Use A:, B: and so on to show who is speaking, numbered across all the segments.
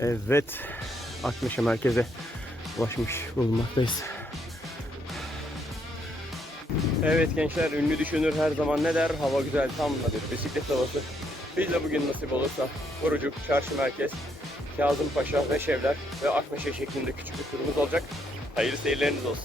A: Evet, Akmeşe merkeze ulaşmış bulunmaktayız. Evet gençler, ünlü düşünür her zaman ne der? Hava güzel, tam bir bisiklet havası. Biz de bugün nasip olursa Borucuk, Çarşı Merkez, Kazım Paşa ve Şevler ve Akmeşe şeklinde küçük bir turumuz olacak. Hayırlı seyirleriniz olsun.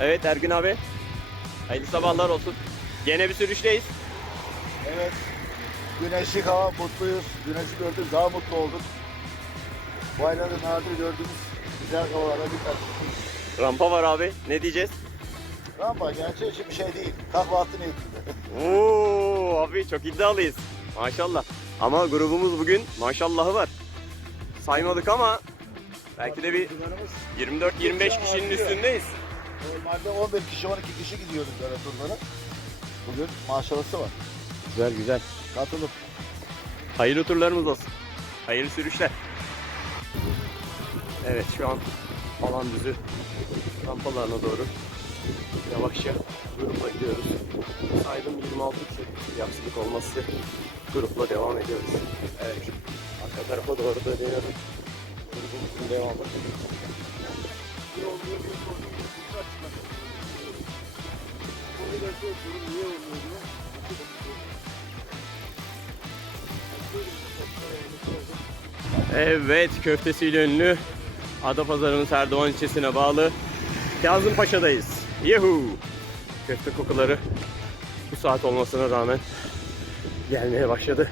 A: Evet Ergün abi. Hayırlı sabahlar olsun. Gene bir sürüşteyiz.
B: Evet. Güneşlik hava mutluyuz. Güneşi gördük daha mutlu olduk. Bu aylarda nadir gördüğümüz güzel havalara dikkat.
A: Rampa var abi. Ne diyeceğiz?
B: Rampa gerçi için bir şey değil. Kahvaltı niyetinde.
A: Oo abi çok iddialıyız. Maşallah. Ama grubumuz bugün maşallahı var. Saymadık ama belki de bir
B: Turlarımız
A: 24-25 kişinin üstündeyiz.
B: Normalde 11 kişi 12 kişi gidiyoruz böyle turlara. Bugün maşallahı var.
A: Güzel güzel.
B: Katılıp.
A: Hayırlı turlarımız olsun. Hayırlı sürüşler. Evet şu an alan düzü rampalarına doğru yavaşça grupla gidiyoruz. Saydım 26 kişi aksilik olması grupla devam ediyoruz. Evet arka tarafa doğru dönüyorum. Grubumuzun devamı. Evet köftesiyle ünlü Adapazarı'nın Serdoğan ilçesine bağlı Kazımpaşa'dayız. Yuhu! Köfte kokuları bu saat olmasına rağmen gelmeye başladı.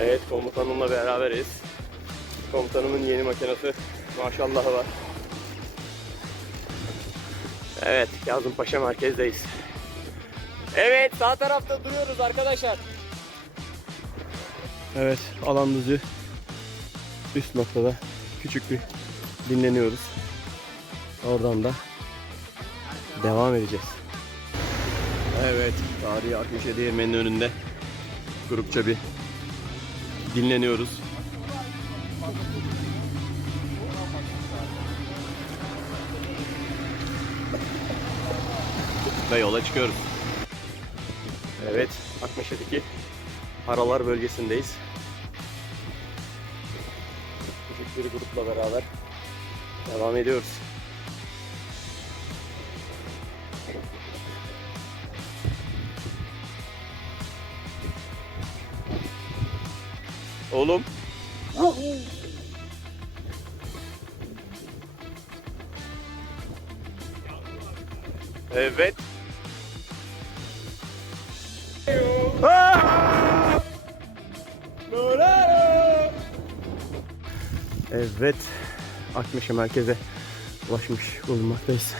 A: Evet komutanımla beraberiz. Komutanımın yeni makinesi maşallahı var. Evet Kazımpaşa merkezdeyiz. Evet sağ tarafta duruyoruz arkadaşlar. Evet alan düzü üst noktada küçük bir dinleniyoruz. Oradan da devam edeceğiz. Evet, tarihi 67 Değirmeni'nin önünde grupça bir dinleniyoruz. Ve yola çıkıyoruz. Evet, Akmeşe'deki Haralar bölgesindeyiz. Küçük bir grupla beraber devam ediyoruz. Oğlum. Evet. Evet. Akmeşe merkeze ulaşmış bulunmaktayız.